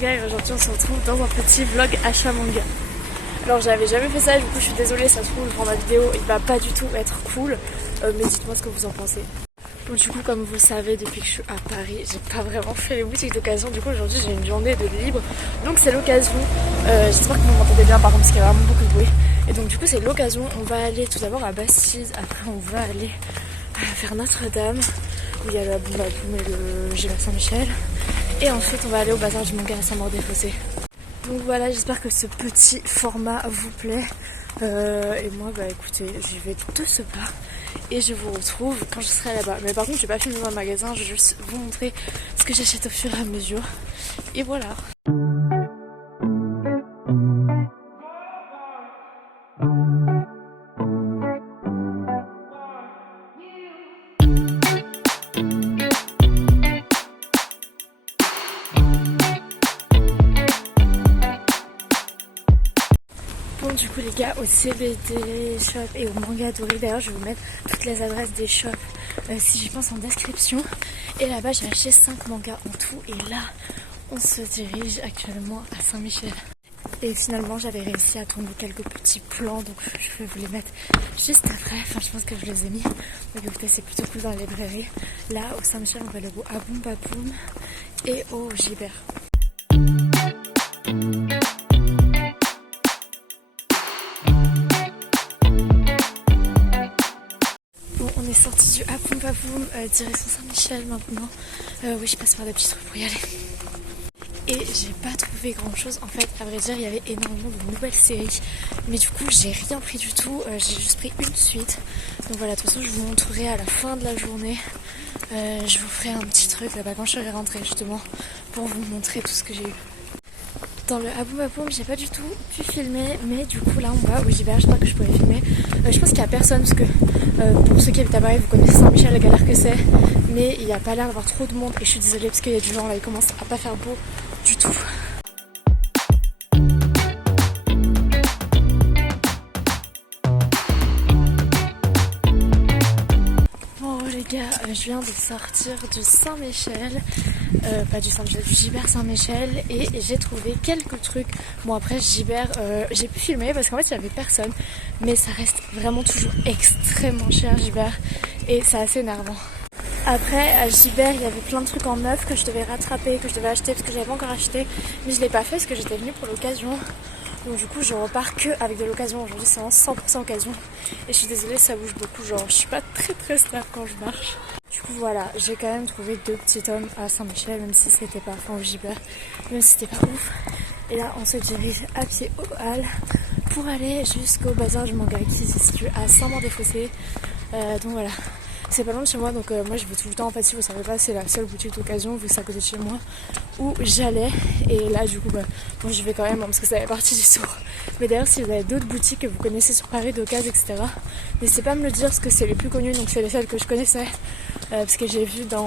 manga et aujourd'hui on se retrouve dans un petit vlog achat manga. Alors j'avais jamais fait ça, du coup je suis désolée, ça se trouve le format vidéo il va pas du tout être cool, mais dites-moi ce que vous en pensez. Bon du coup comme vous le savez, depuis que je suis à Paris, j'ai pas vraiment fait les boutiques d'occasion, du coup aujourd'hui j'ai une journée de libre, donc c'est l'occasion, j'espère que vous m'entendez bien par contre parce qu'il y a vraiment beaucoup de bruit. Et donc du coup c'est l'occasion, on va aller tout d'abord à Bastille, après on va aller vers Notre-Dame, où il y a le Boum Boum et le Gilbert Saint-Michel. Et ensuite on va aller au bazar du manga à Saint-Maur-des-Fossés. Donc voilà, j'espère que ce petit format vous plaît. Et moi bah écoutez, j'y vais de ce pas. Et je vous retrouve quand je serai là-bas. Mais par contre je vais pas filmer dans le magasin, je vais juste vous montrer ce que j'achète au fur et à mesure. Et voilà. Bon du coup les gars, au CBD Shop et au Manga Doré, d'ailleurs je vais vous mettre toutes les adresses des shops si j'y pense en description. Et là-bas j'ai acheté 5 mangas en tout et là on se dirige actuellement à Saint-Michel. Et finalement j'avais réussi à tourner quelques petits plans, donc je vais vous les mettre juste après, enfin je pense que je les ai mis. Donc écoutez, c'est plutôt cool dans la librairie. Là au Saint-Michel on va aller à Boum Boum et au Gibert. On est sorti du Boum Boum, direction Saint-Michel maintenant. Oui, je passe par des petits trucs pour y aller. Et j'ai pas trouvé grand chose. En fait, à vrai dire, il y avait énormément de nouvelles séries. Mais du coup, j'ai rien pris du tout. J'ai juste pris une suite. Donc voilà, de toute façon, je vous montrerai à la fin de la journée. Je vous ferai un petit truc là-bas quand je serai rentrée justement pour vous montrer tout ce que j'ai eu. Dans le Boum Boum, j'ai pas du tout pu filmer, mais du coup là on va au Gibert, j'espère que je pourrais filmer. Je pense qu'il y a personne parce que pour ceux qui habitent à Paris, vous connaissez Saint-Michel, la galère que c'est, mais il n'y a pas l'air d'avoir trop de monde et je suis désolée parce qu'il y a du vent là, il commence à pas faire beau du tout. Les gars, je viens de sortir du Saint-Michel, pas du Saint-Michel, du Gibert Saint-Michel et j'ai trouvé quelques trucs. Bon après Gibert, j'ai pu filmer parce qu'en fait il n'y avait personne, mais ça reste vraiment toujours extrêmement cher Gibert et c'est assez énervant. Après à Gibert il y avait plein de trucs en neuf que je devais rattraper, que je devais acheter parce que j'avais pas encore acheté, mais je l'ai pas fait parce que j'étais venue pour l'occasion. Donc du coup je repars que avec de l'occasion, aujourd'hui c'est en 100% occasion. Et je suis désolée, ça bouge beaucoup, genre je suis pas très stable quand je marche. Du coup voilà, j'ai quand même trouvé 2 petits tomes à Saint-Michel, même si c'était pas, enfin au Gibert, même si c'était pas ouf. Et là on se dirige à pied au hall pour aller jusqu'au bazar du manga qui se situe à Saint-Maur-des-Fossés. Donc voilà. C'est pas loin de chez moi, donc moi je vais tout le temps, en fait si vous savez pas, c'est la seule boutique d'occasion, vu que c'est à côté de chez moi, où j'allais. Et là du coup, bon j'y vais quand même, hein, parce que ça fait partie du tour. Mais d'ailleurs si vous avez d'autres boutiques que vous connaissez sur Paris, d'occasion, etc., n'hésitez pas à me le dire, parce que c'est les plus connues, donc c'est les seules que je connaissais. Parce que j'ai vu dans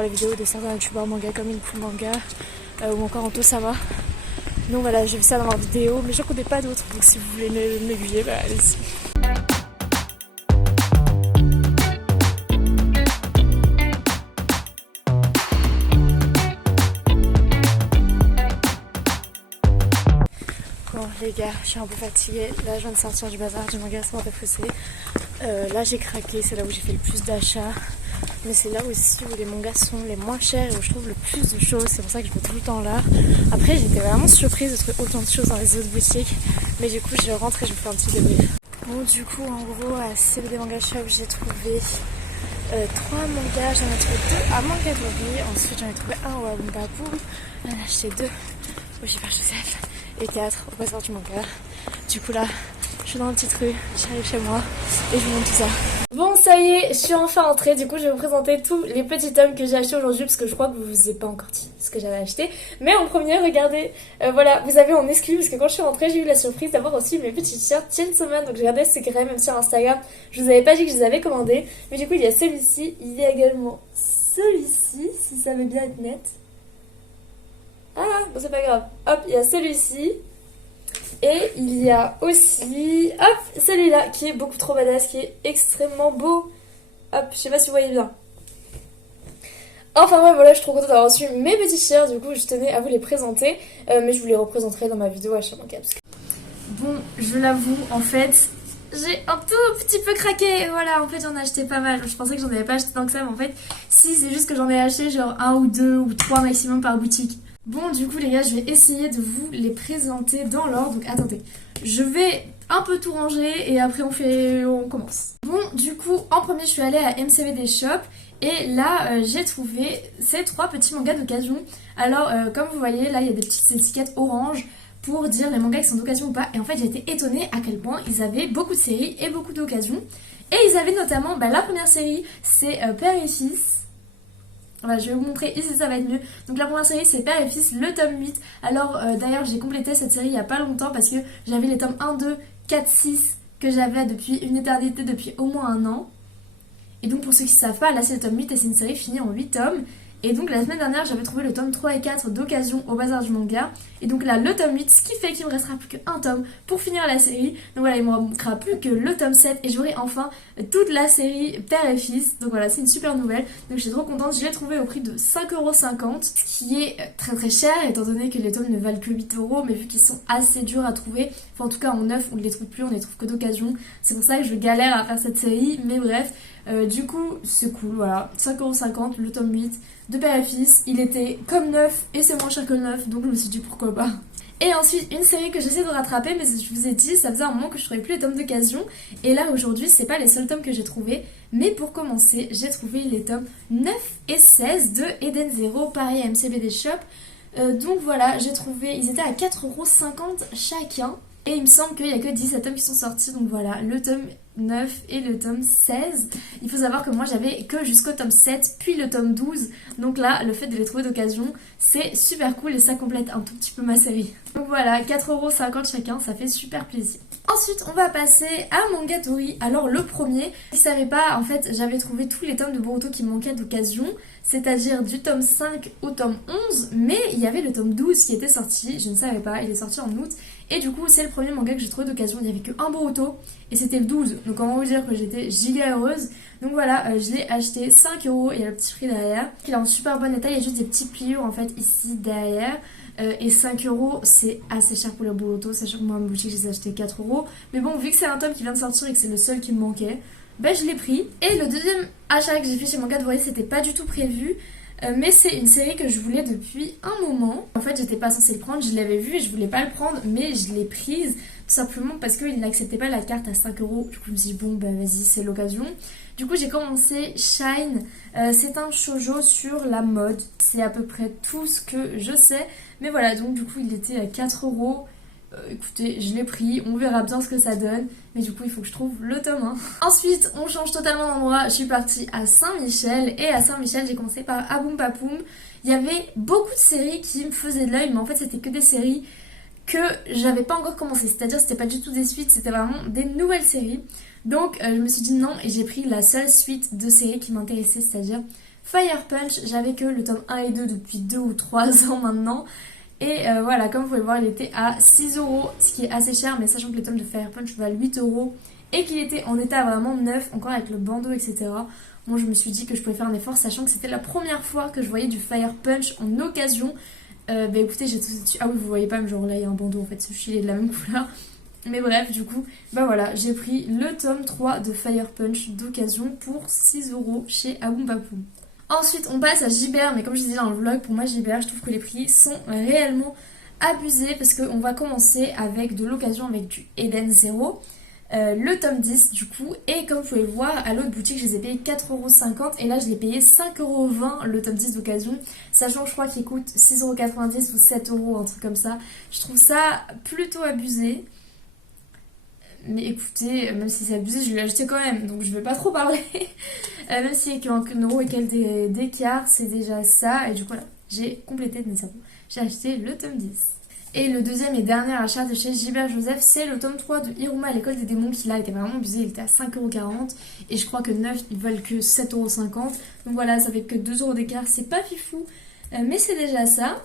les vidéos de certains youtubeurs manga comme Inpu Manga, ou encore Antosama. Donc voilà, j'ai vu ça dans leurs vidéos, mais j'en connais pas d'autres, donc si vous voulez m'aiguiller, bah allez-y. Bon les gars, je suis un peu fatiguée, là je viens de sortir du bazar du manga à Saint-Maur-des-Fossés. Là j'ai craqué, c'est là où j'ai fait le plus d'achats. Mais c'est là aussi où les mangas sont les moins chers et où je trouve le plus de choses, c'est pour ça que je vais tout le temps là. Après j'étais vraiment surprise de trouver autant de choses dans les autres boutiques. Mais du coup je rentre et je vous fais un petit débrief. Bon du coup en gros à CBD Manga Shop j'ai trouvé 3 mangas, j'en ai trouvé 2 à Manga Doré, ensuite j'en ai trouvé un au Boum Boum, j'en ai acheté 2 au Gibert Joseph et 4 au bazar du manga. Du coup là, je suis dans la petite rue, j'arrive chez moi et je vous montre tout ça. Bon ça y est, je suis enfin entrée, du coup je vais vous présenter tous les petits tomes que j'ai achetés aujourd'hui parce que je crois que vous vous ai pas encore dit ce que j'avais acheté. Mais en premier, regardez, voilà, vous avez en exclu parce que quand je suis rentrée j'ai eu la surprise d'avoir aussi mes petits t-shirts Chainsaw Man, donc j'ai regardé ce secret même sur Instagram. Je vous avais pas dit que je les avais commandés, mais du coup il y a celui-ci, il y a également celui-ci, si ça veut bien être net. Ah, bon c'est pas grave. Hop, il y a celui-ci. Et il y a aussi, hop, celui-là qui est beaucoup trop badass, qui est extrêmement beau. Hop, je sais pas si vous voyez bien. Enfin bref, voilà, je suis trop contente d'avoir reçu mes petits t-shirts, du coup je tenais à vous les présenter, mais je vous les représenterai dans ma vidéo à chaque manga. Bon, je l'avoue, en fait, j'ai un tout petit peu craqué, voilà, en fait j'en ai acheté pas mal, je pensais que j'en avais pas acheté tant que ça, mais en fait, si, c'est juste que j'en ai acheté genre un ou deux ou trois maximum par boutique. Bon, du coup les gars, je vais essayer de vous les présenter dans l'ordre, donc attendez, je vais un peu tout ranger et après on commence. Bon, du coup, en premier je suis allée à MCBD Shop. Et là, j'ai trouvé ces trois petits mangas d'occasion. Alors, comme vous voyez, là, il y a des petites étiquettes orange pour dire les mangas qui sont d'occasion ou pas. Et en fait, j'ai été étonnée à quel point ils avaient beaucoup de séries et beaucoup d'occasions. Et ils avaient notamment, la première série, c'est Père et Fils. Voilà, je vais vous montrer ici, ça va être mieux. Donc la première série, c'est Père et Fils, le tome 8. Alors, d'ailleurs, j'ai complété cette série il y a pas longtemps parce que j'avais les tomes 1, 2, 4, 6 que j'avais depuis une éternité, depuis au moins un an. Et donc pour ceux qui ne savent pas, là c'est le tome 8 et c'est une série finie en 8 tomes. Et donc la semaine dernière j'avais trouvé le tome 3 et 4 d'occasion au bazar du manga. Et donc là le tome 8, ce qui fait qu'il me restera plus qu'un tome pour finir la série. Donc voilà, il me manquera plus que le tome 7 et j'aurai enfin toute la série Père et Fils. Donc voilà, c'est une super nouvelle. Donc je suis trop contente, je l'ai trouvé au prix de 5,50€, ce qui est très très cher étant donné que les tomes ne valent que 8€. Mais vu qu'ils sont assez durs à trouver, enfin en tout cas en neuf on ne les trouve plus, on les trouve que d'occasion. C'est pour ça que je galère à faire cette série, mais bref. Du coup, c'est cool, voilà. 5,50€, le tome 8 de Père et Fils. Il était comme neuf et c'est moins cher que le neuf, donc je me suis dit pourquoi pas. Et ensuite, une série que j'essaie de rattraper, mais je vous ai dit, ça faisait un moment que je trouvais plus les tomes d'occasion. Et là, aujourd'hui, c'est pas les seuls tomes que j'ai trouvés. Mais pour commencer, j'ai trouvé les tomes 9 et 16 de Eden Zero, pareil à MCBD Shop. Donc voilà, j'ai trouvé, ils étaient à 4,50€ chacun. Et il me semble qu'il n'y a que 17 tomes qui sont sortis, donc voilà, le tome 9 et le tome 16. Il faut savoir que moi j'avais que jusqu'au tome 7, puis le tome 12. Donc là, le fait de les trouver d'occasion, c'est super cool et ça complète un tout petit peu ma série. Donc voilà, 4,50€ chacun, ça fait super plaisir. Ensuite, on va passer à Mangatori. Alors le premier, je ne savais pas, en fait, j'avais trouvé tous les tomes de Boruto qui me manquaient d'occasion, c'est-à-dire du tome 5 au tome 11, mais il y avait le tome 12 qui était sorti, je ne savais pas, il est sorti en août, et du coup, c'est le premier manga que j'ai trouvé d'occasion, il n'y avait que un Boruto, et c'était le 12, donc comment vous dire que j'étais giga heureuse. Donc voilà, je l'ai acheté 5€, il y a le petit prix derrière, il est en super bon état, il y a juste des petites pliures en fait ici derrière. Et 5€, c'est assez cher pour le Boruto, sachant que moi en boutique je les ai achetés 4€. Mais bon, vu que c'est un tome qui vient de sortir et que c'est le seul qui me manquait, je l'ai pris. Et le deuxième achat que j'ai fait chez Manga de Voyer, c'était pas du tout prévu. Mais c'est une série que je voulais depuis un moment. En fait, j'étais pas censée le prendre, je l'avais vu et je voulais pas le prendre, mais je l'ai prise tout simplement parce qu'il n'acceptait pas la carte à 5€. Du coup, je me suis dit, bon, vas-y, c'est l'occasion. Du coup, j'ai commencé Shine. C'est un shoujo sur la mode. C'est à peu près tout ce que je sais. Mais voilà, donc du coup, il était à 4€. Écoutez, je l'ai pris, on verra bien ce que ça donne. Mais du coup, il faut que je trouve le tome 1. Ensuite, on change totalement d'endroit. Je suis partie à Saint-Michel. Et à Saint-Michel, j'ai commencé par Aboum Papoum. Il y avait beaucoup de séries qui me faisaient de l'œil. Mais en fait, c'était que des séries que j'avais pas encore commencé. C'est-à-dire, c'était pas du tout des suites. C'était vraiment des nouvelles séries. Donc, je me suis dit non. Et j'ai pris la seule suite de séries qui m'intéressait. C'est-à-dire Fire Punch. J'avais que le tome 1 et 2 depuis 2 ou 3 ans maintenant. Et voilà, comme vous pouvez voir, il était à 6€, ce qui est assez cher, mais sachant que les tomes de Fire Punch valent 8€ et qu'il était en état vraiment neuf, encore avec le bandeau, etc. Moi, je me suis dit que je pouvais faire un effort, sachant que c'était la première fois que je voyais du Fire Punch en occasion. Écoutez, j'ai tout dessus. Ah oui, vous voyez pas, mais genre là, il y a un bandeau en fait, ce il est de la même couleur. Mais bref, du coup, voilà, j'ai pris le tome 3 de Fire Punch d'occasion pour 6€ chez Aboum Papoum. Ensuite, on passe à Gibert, mais comme je disais dans le vlog, pour moi Gibert, je trouve que les prix sont réellement abusés parce qu'on va commencer avec de l'occasion avec du Eden Zero, le tome 10 du coup, et comme vous pouvez le voir, à l'autre boutique, je les ai payés 4,50€ et là je l'ai payé 5,20€ le tome 10 d'occasion, sachant que je crois qu'il coûte 6,90€ ou 7€, un truc comme ça. Je trouve ça plutôt abusé. Mais écoutez, même si c'est abusé, je l'ai acheté quand même, donc je vais pas trop parler. Même s'il y a qu'un euro et quelques d'écart, c'est déjà ça. Et du coup, voilà, j'ai complété mes euros. J'ai acheté le tome 10. Et le deuxième et dernier achat de chez Gilbert Joseph, c'est le tome 3 de Hiruma à l'école des démons, qui là était vraiment abusé, il était à 5,40€. Et je crois que 9, ils valent que 7,50€. Donc voilà, ça fait que 2€ d'écart, c'est pas fifou, mais c'est déjà ça.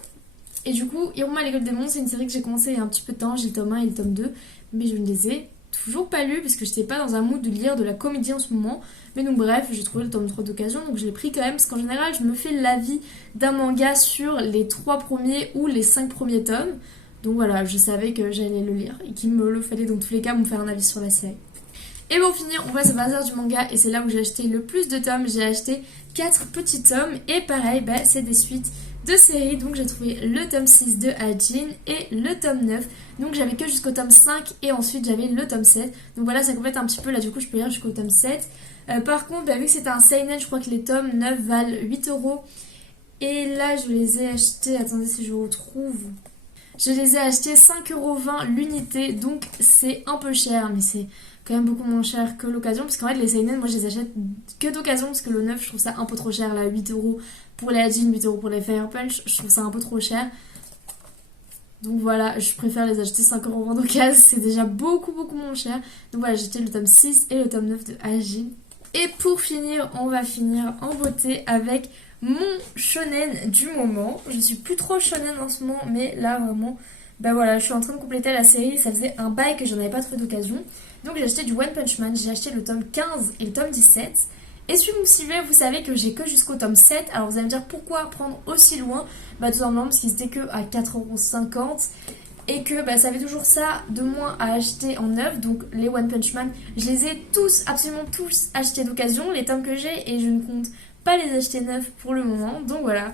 Et du coup, Hiruma à l'école des démons, c'est une série que j'ai commencé il y a un petit peu de temps, j'ai le tome 1 et le tome 2, mais je ne les ai toujours pas lu parce que j'étais pas dans un mood de lire de la comédie en ce moment. Mais donc bref, j'ai trouvé le tome 3 d'occasion, donc je l'ai pris quand même parce qu'en général je me fais l'avis d'un manga sur les 3 premiers ou les 5 premiers tomes. Donc voilà, je savais que j'allais le lire et qu'il me le fallait dans tous les cas me faire un avis sur la série. Et pour finir, on passe au bazar du manga et c'est là où j'ai acheté le plus de tomes. J'ai acheté 4 petits tomes et pareil, c'est des suites de séries. Donc j'ai trouvé le tome 6 de Hajin et le tome 9. Donc j'avais que jusqu'au tome 5 et ensuite j'avais le tome 7. Donc voilà, ça complète un petit peu. Là du coup, je peux lire jusqu'au tome 7. Par contre, vu que c'était un seinen, je crois que les tomes 9 valent 8 €. Et là, je les ai achetés. Attendez si je retrouve. Je les ai achetés 5,20 € l'unité, donc c'est un peu cher, mais c'est quand même beaucoup moins cher que l'occasion, parce qu'en fait les seinen, moi je les achète que d'occasion, parce que le 9 je trouve ça un peu trop cher, là 8 € pour les Hajin, 8 € pour les Fire Punch, je trouve ça un peu trop cher. Donc voilà, je préfère les acheter 5,20 € d'occasion, c'est déjà beaucoup moins cher. Donc voilà, j'ai acheté le tome 6 et le tome 9 de Hajin. Et pour finir, on va finir en beauté avec mon shonen du moment. Je suis plus trop shonen en ce moment, mais là vraiment, voilà, je suis en train de compléter la série. Ça faisait un bail que j'en avais pas trouvé d'occasion. Donc j'ai acheté du One Punch Man, j'ai acheté le tome 15 et le tome 17. Et si vous me suivez, vous savez que j'ai que jusqu'au tome 7. Alors vous allez me dire pourquoi prendre aussi loin. Tout simplement parce qu'ils étaient que à 4,50 € et que ça fait toujours ça de moins à acheter en neuf. Donc les One Punch Man, je les ai tous, absolument tous achetés d'occasion, les tomes que j'ai, et je ne compte pas les acheter neufs pour le moment. Donc voilà,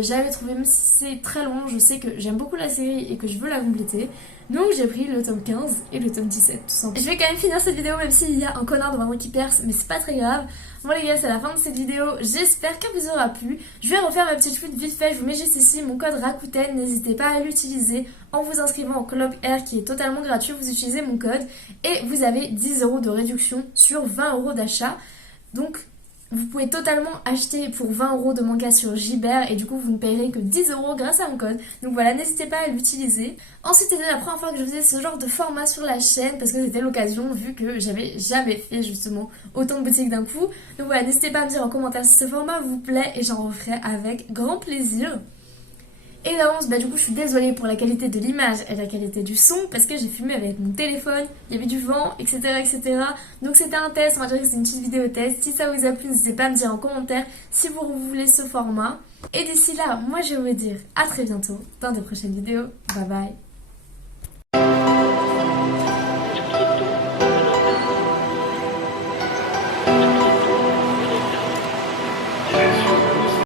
j'avais trouvé, même si c'est très long, je sais que j'aime beaucoup la série et que je veux la compléter. Donc j'ai pris le tome 15 et le tome 17 tout simplement. Je vais quand même finir cette vidéo même s'il y a un connard devant moi qui perce, mais c'est pas très grave. Bon les gars, c'est la fin de cette vidéo, j'espère qu'elle vous aura plu. Je vais refaire ma petite fuite vite fait, je vous mets juste ici mon code Rakuten, n'hésitez pas à l'utiliser en vous inscrivant au Club Air qui est totalement gratuit. Vous utilisez mon code et vous avez 10 € de réduction sur 20 € d'achat. Donc vous pouvez totalement acheter pour 20 € de manga sur Gibert et du coup vous ne payerez que 10 € grâce à mon code. Donc voilà, n'hésitez pas à l'utiliser. Ensuite, c'était la première fois que je faisais ce genre de format sur la chaîne parce que c'était l'occasion vu que j'avais jamais fait justement autant de boutiques d'un coup. Donc voilà, n'hésitez pas à me dire en commentaire si ce format vous plaît et j'en referai avec grand plaisir. Et d'avance, du coup, je suis désolée pour la qualité de l'image et la qualité du son parce que j'ai filmé avec mon téléphone, il y avait du vent, etc. etc. Donc c'était un test, on va dire que c'est une petite vidéo test. Si ça vous a plu, n'hésitez pas à me dire en commentaire si vous voulez ce format. Et d'ici là, moi je vais vous dire à très bientôt dans de prochaines vidéos. Bye bye.